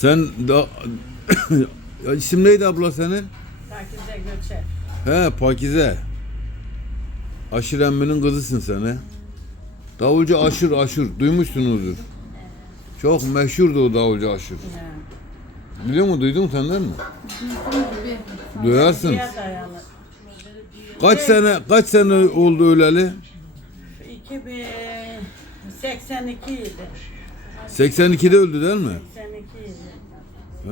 Sen da Ya isim neydi abla senin? Takize göçer. He Pakize. Aşır emminin kızısın sen he. Davulcu Aşır Aşır duymuşsunuzdur. Çok meşhurdu o davulcu Aşır. Biliyor musun duydun mu senden mi? Duyarsın. Kaç sene kaç sene oldu öleli? 2082 idi. 82'de öldü değil mi? 82 idi. He.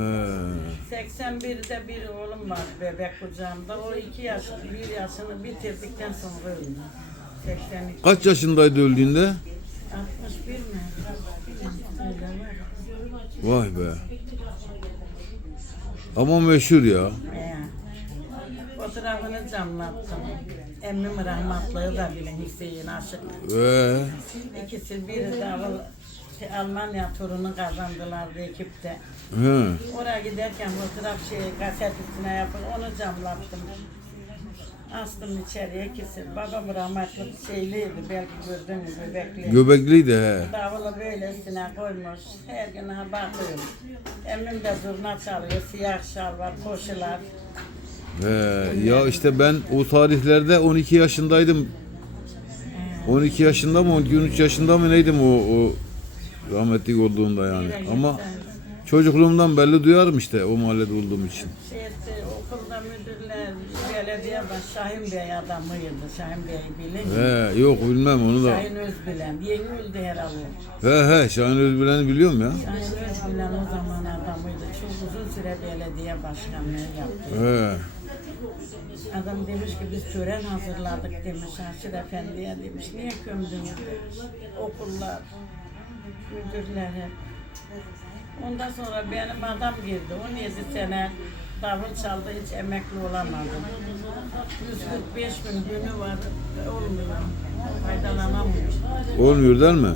81'de bir oğlum var bebek kucağımda. O iki yaş, bir yaşını bitirdikten sonra öldü. 82. Kaç yaşındaydı öldüğünde? 61 mi? Öyle var. Vay be. Ama meşhur ya. Ee, Fotoğrafını camlattım. Emmim rahmatlığı da bilin Hüseyin Aşık. Ve İkisi biri Al- Almanya turunu kazandılardı ekipte. he. Oraya giderken fotoğraf şey kaset üstüne yapıp onu camlattım. Astım içeriye ikisi. Babam rahmetli şeyliydi belki gördün mü bebekli. Göbekliydi he. Davulu böylesine koymuş. Her gün ha bakıyorum. Emmim de zurna çalıyor. Siyah şal var, koşular. He. Ya işte ben o tarihlerde 12 yaşındaydım. 12 yaşında mı 13 yaşında mı neydim o, o rahmetli olduğunda yani. Ama çocukluğumdan belli duyarım işte o mahallede olduğum için. Şey etti, okulda müdürler, belediye baş Şahin Bey adamıydı. Şahin Bey'i bilin. He yok bilmem onu da. Şahin Özbilen. Yeni öldü herhalde. He he Şahin Özbilen'i biliyorum ya. Şahin Özbilen o zaman adamıydı. Çok uzun süre belediye başkanlığı yaptı. He. Adam demiş ki biz tören hazırladık demiş Haşir Efendi'ye demiş. Niye gömdünüz demiş. Okullar, müdürler hep. Ondan sonra benim adam girdi. 17 sene davul çaldı hiç emekli olamadı. 145 gün günü var. Olmuyor. Faydalanamıyor. Olmuyor değil mi?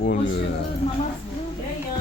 Olmuyor ya. Gel ya.